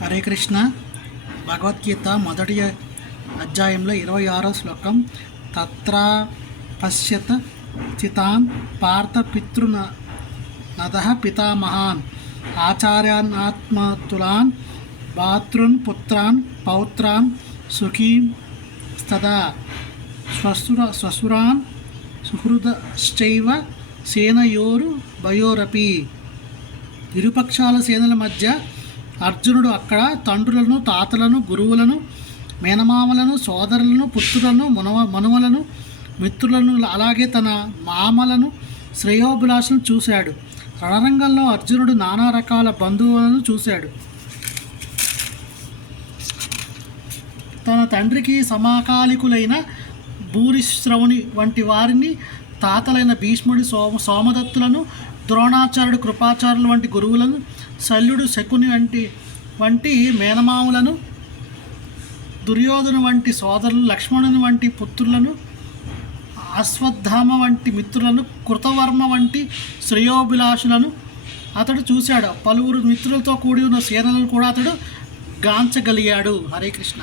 హరే కృష్ణ. భగవద్గీత మొదటి అధ్యాయంలో ఇరవై ఆరో శ్లోకం. తత్ర పశ్యత చితాన్ పార్థ పితృన నద పితామహాన్. ఆచార్యానాత్మతులాన్ భాతృన్ పుత్రాన్ పౌత్రాన్ సుఖీం తదా స్వసుర స్వసురాన్ సుహృదశ్చైవ సేనయోరు భయోరపి. ఇరుపక్షాల సేనల మధ్య అర్జునుడు అక్కడ తండ్రులను తాతలను గురువులను మేనమామలను సోదరులను పుత్రులను మునవ మనుమలను మిత్రులను అలాగే తన మామలను శ్రేయోభిలాషను చూశాడు. రణరంగంలో అర్జునుడు నానా రకాల బంధువులను చూశాడు. తన తండ్రికి సమకాలికులైన భూరిశ్రవుని వంటి వారిని తాతలైన భీష్ముడి సోమ సోమదత్తులను ద్రోణాచార్యుడు కృపాచార్యులు వంటి గురువులను శల్యుడు శకుని వంటి వంటి మేనమాములను దుర్యోధను వంటి సోదరులు లక్ష్మణుని వంటి పుత్రులను అశ్వత్థామ వంటి మిత్రులను కృతవర్మ వంటి శ్రేయోభిలాషులను అతడు చూశాడు. పలువురు మిత్రులతో కూడి ఉన్న సేనలను కూడా అతడు గాంచగలిగాడు. హరే కృష్ణ.